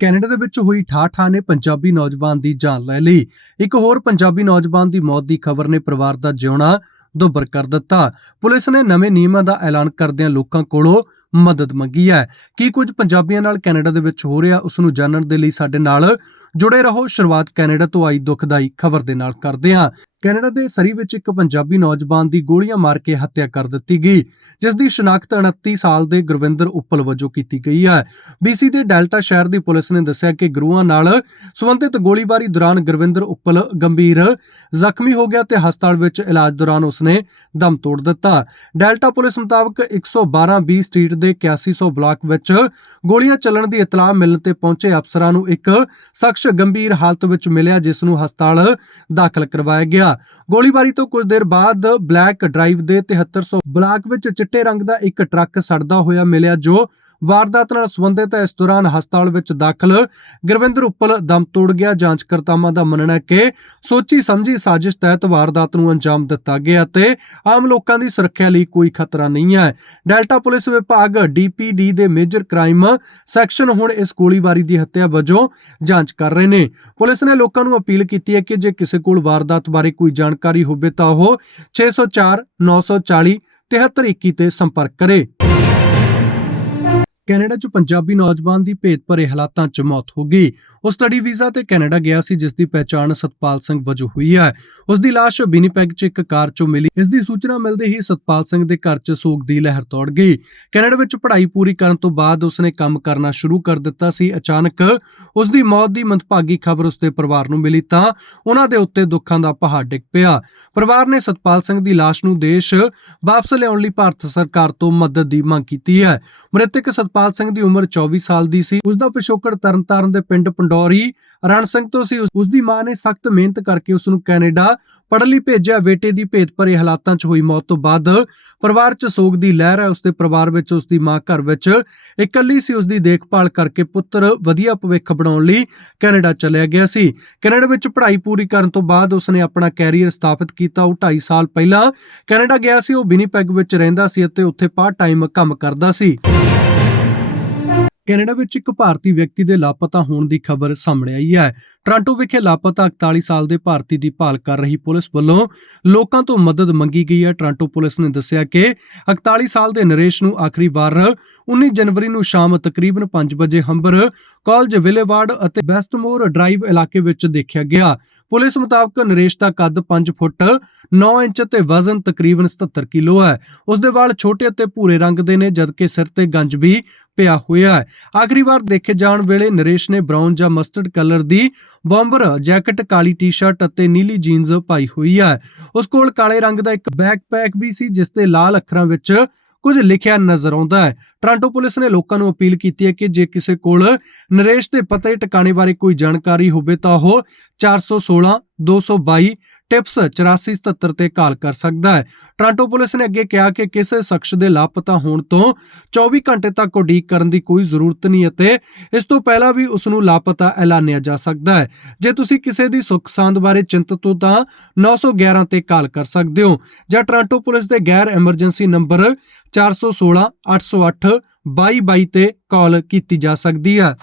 Canada ਦੇ ਵਿੱਚ ਹੋਈ ਠਾਠਾ ਨੇ ਪੰਜਾਬੀ ਨੌਜਵਾਨ ਦੀ ਜਾਨ ਲੈ ਲਈ। ਇੱਕ ਹੋਰ ਪੰਜਾਬੀ ਨੌਜਵਾਨ ਦੀ ਮੌਤ ਦੀ ਖਬਰ ਨੇ ਪਰਿਵਾਰ ਦਾ ਜਿਉਣਾ ਦੁੱਭਰ ਕਰ ਦਿੱਤਾ। ਪੁਲਿਸ ਨੇ ਨਵੇਂ ਨਿਯਮਾਂ ਦਾ ਐਲਾਨ ਕਰਦਿਆਂ ਲੋਕਾਂ ਕੋਲੋਂ ਮਦਦ ਮੰਗੀ ਹੈ। ਕੀ ਕੁਝ ਪੰਜਾਬੀਆਂ ਨਾਲ ਕੈਨੇਡਾ ਦੇ ਵਿੱਚ ਹੋ ਰਿਹਾ, ਉਸ ਨੂੰ ਜਾਣਨ ਦੇ ਲਈ ਸਾਡੇ ਨਾਲ ਜੁੜੇ ਰਹੋ। ਸ਼ੁਰੂਆਤ ਕੈਨੇਡਾ ਤੋਂ ਆਈ ਦੁਖਦਾਈ ਖਬਰ ਦੇ ਨਾਲ ਕਰਦੇ ਹਾਂ। ਕੈਨੇਡਾ ਦੇ ਸਰੀ ਵਿੱਚ ਇੱਕ ਪੰਜਾਬੀ ਨੌਜਵਾਨ ਦੀ ਗੋਲੀਆਂ ਮਾਰ ਕੇ ਹੱਤਿਆ ਕਰ ਦਿੱਤੀ ਗਈ, ਜਿਸ ਦੀ ਸ਼ਨਾਖਤ 29 ਸਾਲ ਦੇ ਗੁਰਵਿੰਦਰ ਉੱਪਲ ਵਜੋਂ ਕੀਤੀ ਗਈ ਹੈ। ਬੀਸੀ ਦੇ ਡੈਲਟਾ ਸ਼ਹਿਰ ਦੀ ਪੁਲਿਸ ਨੇ ਦੱਸਿਆ ਕਿ ਗਰੂਆਂ ਨਾਲ ਸੰਬੰਧਿਤ ਗੋਲੀਬਾਰੀ ਦੌਰਾਨ ਗੁਰਵਿੰਦਰ ਉੱਪਲ ਗੰਭੀਰ ਜ਼ਖਮੀ ਹੋ ਗਿਆ ਤੇ ਹਸਪਤਾਲ ਵਿੱਚ ਇਲਾਜ ਦੌਰਾਨ ਉਸਨੇ ਦਮ ਤੋੜ ਦਿੱਤਾ। ਡੈਲਟਾ ਪੁਲਿਸ ਮੁਤਾਬਕ 112 ਬੀ ਸਟਰੀਟ ਦੇ 8100 ਬਲਾਕ ਵਿੱਚ ਗੋਲੀਆਂ ਚੱਲਣ ਦੀ ਇਤਲਾਹ ਮਿਲਣ ਤੇ ਪਹੁੰਚੇ ਅਫਸਰਾਂ ਨੂੰ ਇੱਕ ਸ਼ਖਸ ਗੰਭੀਰ ਹਾਲਤ ਵਿੱਚ ਮਿਲਿਆ, ਜਿਸ ਨੂੰ ਹਸਪਤਾਲ ਦਾਖਲ ਕਰਵਾਇਆ ਗਿਆ। ਗੋਲੀਬਾਰੀ ਤੋਂ ਕੁਝ ਦੇਰ ਬਾਅਦ ਬਲੈਕ ਡਰਾਈਵ ਦੇ 7300 ਬਲਾਕ ਵਿੱਚ ਚਿੱਟੇ ਰੰਗ ਦਾ ਇੱਕ ਟਰੱਕ ਸੜਦਾ ਹੋਇਆ ਮਿਲਿਆ, ਜੋ ਵਾਰਦਾਤ ਨਾਲ ਸੰਬੰਧਿਤ ਇਸ ਦੌਰਾਨ ਹਸਪਤਾਲ ਵਿੱਚ ਦਾਖਲ ਗੁਰਵਿੰਦਰ ਉੱਪਲ ਦਮ ਤੋੜ ਗਿਆ। ਜਾਂਚਕਰਤਾਵਾਂ ਦਾ ਮੰਨਣਾ ਹੈ ਕਿ ਸੋਚੀ ਸਮਝੀ ਸਾਜ਼ਿਸ਼ ਤਹਿਤ ਵਾਰਦਾਤ ਨੂੰ ਅੰਜਾਮ ਦਿੱਤਾ ਗਿਆ ਤੇ ਆਮ ਲੋਕਾਂ ਦੀ ਸੁਰੱਖਿਆ ਲਈ ਕੋਈ ਖਤਰਾ ਨਹੀਂ ਹੈ। ਡੈਲਟਾ ਪੁਲਿਸ ਵਿਭਾਗ ਡੀਪੀਡੀ ਦੇ ਮੇਜਰ ਕ੍ਰਾਈਮ ਸੈਕਸ਼ਨ ਹੁਣ ਇਸ ਗੋਲੀਬਾਰੀ ਦੀ ਹੱਤਿਆ ਵਜੋਂ ਜਾਂਚ ਕਰ ਰਹੇ ਨੇ। ਪੁਲਿਸ ਨੇ ਲੋਕਾਂ ਨੂੰ ਅਪੀਲ ਕੀਤੀ ਹੈ ਕਿ ਜੇ ਕਿਸੇ ਕੋਲ ਵਾਰਦਾਤ ਬਾਰੇ ਕੋਈ ਜਾਣਕਾਰੀ ਹੋਵੇ ਤਾਂ ਉਹ 604 940 7321 ਤੇ ਸੰਪਰਕ ਕਰੇ। ਕੈਨੇਡਾ 'ਚ ਪੰਜਾਬੀ ਨੌਜਵਾਨ ਦੀ ਭੇਤ ਭਰੇ ਹਾਲਾਤਾਂ 'ਚ ਮੌਤ ਹੋ ਗਈ। ਉਹ ਸਟੱਡੀ ਵੀਜ਼ਾ ਤੇ ਕੈਨੇਡਾ ਗਿਆ ਸੀ ਜਿਸ ਦੀ ਪਹਿਚਾਣ ਸਤਪਾਲ ਸਿੰਘ ਵਜੋਂ ਹੋਈ ਹੈ। ਉਸ ਦੀ ਲਾਸ਼ ਵਿਨੀਪੈਗ 'ਚ ਇੱਕ ਕਾਰ 'ਚੋਂ ਮਿਲੀ। ਇਸ ਦੀ ਸੂਚਨਾ ਮਿਲਦੇ ਹੀ ਸਤਪਾਲ ਸਿੰਘ ਦੇ ਘਰ 'ਚ ਸੋਗ ਦੀ ਲਹਿਰ ਦੌੜ ਗਈ। ਕੈਨੇਡਾ ਵਿੱਚ ਪੜ੍ਹਾਈ ਪੂਰੀ ਕਰਨ ਤੋਂ ਬਾਅਦ ਉਸਨੇ ਕੰਮ ਕਰਨਾ ਸ਼ੁਰੂ ਕਰ ਦਿੱਤਾ ਸੀ। ਅਚਾਨਕ ਉਸ ਦੀ ਮੌਤ ਦੀ ਮੰਦਭਾਗੀ ਖਬਰ ਉਸਦੇ ਪਰਿਵਾਰ ਨੂੰ ਮਿਲੀ ਤਾਂ ਉਹਨਾਂ ਦੇ ਉੱਤੇ ਦੁੱਖਾਂ ਦਾ ਪਹਾੜ ਡਿੱਗ ਪਿਆ। ਪਰਿਵਾਰ ਨੇ ਸਤਪਾਲ ਸਿੰਘ ਦੀ ਲਾਸ਼ ਨੂੰ ਦੇਸ਼ ਵਾਪਸ ਲਿਆਉਣ ਲਈ ਭਾਰਤ ਸਰਕਾਰ ਤੋਂ ਮਦਦ ਦੀ ਮੰਗ ਕੀਤੀ ਹੈ। ਮ੍ਰਿਤਕ ਸਤਪਾਲ ਸਿੰਘ ਦੀ ਉਮਰ 24 ਸਾਲ ਦੀ ਸੀ। ਉਸ ਦਾ ਪਿਛੋਕੜ ਤਰਨਤਾਰਨ ਦੇ ਪਿੰਡ ਪੰਡੌਰੀ, ਰਣ ਸਿੰਘ ਤੋਂ ਸੀ। ਉਸ ਦੀ ਮਾਂ ਨੇ ਸਖਤ ਮਿਹਨਤ ਕਰਕੇ ਉਸ ਨੂੰ ਕੈਨੇਡਾ ਪੜ੍ਹਨ ਲਈ ਭੇਜਿਆ। ਬੇਟੇ ਦੀ ਭੇਤ ਭਰੇ ਹਾਲਾਤਾਂ 'ਚ ਹੋਈ ਮੌਤ ਤੋਂ ਬਾਅਦ ਪਰਿਵਾਰ 'ਚ ਸੋਗ ਦੀ ਲਹਿਰ ਹੈ। ਉਸ ਦੇ ਪਰਿਵਾਰ ਵਿੱਚ ਉਸ ਦੀ ਮਾਂ ਘਰ ਵਿੱਚ ਇਕੱਲੀ ਸੀ। ਉਸ ਦੀ ਦੇਖਭਾਲ ਕਰਕੇ ਪੁੱਤਰ ਵਧੀਆ ਭਵਿੱਖ ਬਣਾਉਣ ਲਈ ਕੈਨੇਡਾ ਚਲਿਆ ਗਿਆ ਸੀ। ਕੈਨੇਡਾ ਵਿੱਚ ਪੜ੍ਹਾਈ ਪੂਰੀ ਕਰਨ ਤੋਂ ਬਾਅਦ ਉਸਨੇ ਆਪਣਾ ਕੈਰੀਅਰ ਸਥਾਪਿਤ ਕੀਤਾ। ਉਹ 2.5 ਸਾਲ ਪਹਿਲਾਂ ਕੈਨੇਡਾ ਗਿਆ ਸੀ। ਉਹ ਵਿਨੀਪੈਗ ਵਿੱਚ ਰਹਿੰਦਾ ਸੀ ਅਤੇ ਉੱਥੇ ਪਾਰਟ ਟਾਈਮ ਕੰਮ ਕਰਦਾ ਸੀ। ਕੈਨੇਡਾ ਵਿੱਚ ਇੱਕ ਭਾਰਤੀ ਵਿਅਕਤੀ ਦੇ ਲਾਪਤਾ ਹੋਣ ਦੀ ਖਬਰ ਸਾਹਮਣੇ ਆਈ ਹੈ। ਟੋਰਾਂਟੋ ਵਿਖੇ ਲਾਪਤਾ 41 ਸਾਲ ਦੇ ਭਾਰਤੀ ਦੀ ਭਾਲ ਕਰ ਰਹੀ ਪੁਲਿਸ ਵੱਲੋਂ ਲੋਕਾਂ ਤੋਂ ਮਦਦ ਮੰਗੀ ਗਈ ਹੈ। ਟੋਰਾਂਟੋ ਪੁਲਿਸ ਨੇ ਦੱਸਿਆ ਕਿ 41 ਸਾਲ ਦੇ ਨਰੇਸ਼ ਨੂੰ ਆਖਰੀ ਵਾਰ 19 ਜਨਵਰੀ ਨੂੰ ਸ਼ਾਮ ਤਕਰੀਬਨ 5 ਵਜੇ ਹੰਬਰ ਕਾਲਜ ਵਿਲੇਵਾਰਡ ਅਤੇ ਬੈਸਟਮੋਰ ਡਰਾਈਵ ਇਲਾਕੇ ਵਿੱਚ ਦੇਖਿਆ ਗਿਆ। ਪੁਲਿਸ ਮੁਤਾਬਕ ਨਰੇਸ਼ ਦਾ ਕੱਦ 5 ਫੁੱਟ 9 ਇੰਚ ਤੇ ਵਜ਼ਨ ਤਕਰੀਬਨ 77 ਕਿਲੋ ਹੈ। ਉਸ ਦੇ ਵਾਲ ਛੋਟੇ ਅਤੇ ਭੂਰੇ ਰੰਗ ਦੇ ਨੇ, ਜਦਕਿ ਸਿਰ ਤੇ ਗੰਜ ਵੀ ਪਿਆ ਹੋਇਆ ਹੈ। ਆਖਰੀ ਵਾਰ ਦੇਖੇ ਜਾਣ ਵੇਲੇ ਨਰੇਸ਼ ਨੇ ਬ੍ਰਾਊਨ ਜਾਂ ਮਸਟਰਡ ਕਲਰ ਦੀ ਬੰਬਰ, ਜੈਕਟ, ਕਾਲੀ ਟੀ-ਸ਼ਰਟ ਅਤੇ ਨੀਲੀ ਜੀਨਸ ਪਾਈ ਹੋਈ ਹੈ। ਉਸ ਕੋਲ ਕਾਲੇ ਰੰਗ ਦਾ ਇੱਕ ਬੈਕਪੈਕ ਵੀ ਸੀ, ਜਿਸ ਤੇ ਲਾਲ ਅੱਖਰਾਂ ਵਿੱਚ ਕੁਝ ਲਿਖਿਆ ਨਜ਼ਰ ਆਉਂਦਾ ਹੈ। ਟੋਰਾਂਟੋ ਪੁਲਿਸ ਨੇ ਲੋਕਾਂ ਨੂੰ ਅਪੀਲ ਕੀਤੀ ਹੈ ਕਿ ਜੇ ਕਿਸੇ ਕੋਲ ਨਰੇਸ਼ ਦੇ ਪਤੇ ਟਿਕਾਣੇ ਬਾਰੇ ਕੋਈ ਜਾਣਕਾਰੀ ਹੋਵੇ ਤਾਂ ਉਹ 416 222 ਟਿਪਸ 8477 ਤੇ ਕਾਲ ਕਰ ਸਕਦਾ ਹੈ। ਟੋਰਾਂਟੋ ਪੁਲਿਸ ਨੇ ਅੱਗੇ ਕਿਹਾ ਕਿ ਕਿਸੇ ਸ਼ਖਸ ਦੇ ਲਾਪਤਾ ਹੋਣ ਤੋਂ 24 ਘੰਟੇ ਤੱਕ ਉਡੀਕ ਕਰਨ ਦੀ ਕੋਈ ਜ਼ਰੂਰਤ ਨਹੀਂ ਅਤੇ ਇਸ ਤੋਂ ਪਹਿਲਾਂ ਵੀ ਉਸ ਨੂੰ ਲਾਪਤਾ ਐਲਾਨਿਆ ਜਾ ਸਕਦਾ ਹੈ। ਜੇ ਤੁਸੀਂ ਕਿਸੇ ਦੀ ਸੁੱਖ ਸਾਂਦ ਬਾਰੇ ਚਿੰਤਤ ਹੋ ਤਾਂ 911 ਤੇ ਕਾਲ ਕਰ ਸਕਦੇ ਹੋ ਜਾਂ ਟੋਰਾਂਟੋ ਪੁਲਿਸ ਦੇ ਗੈਰ ਐਮਰਜੈਂਸੀ ਨੰਬਰ 416 808 2222 ਤੇ ਕਾਲ ਕੀਤੀ ਜਾ ਸਕਦੀ ਹੈ।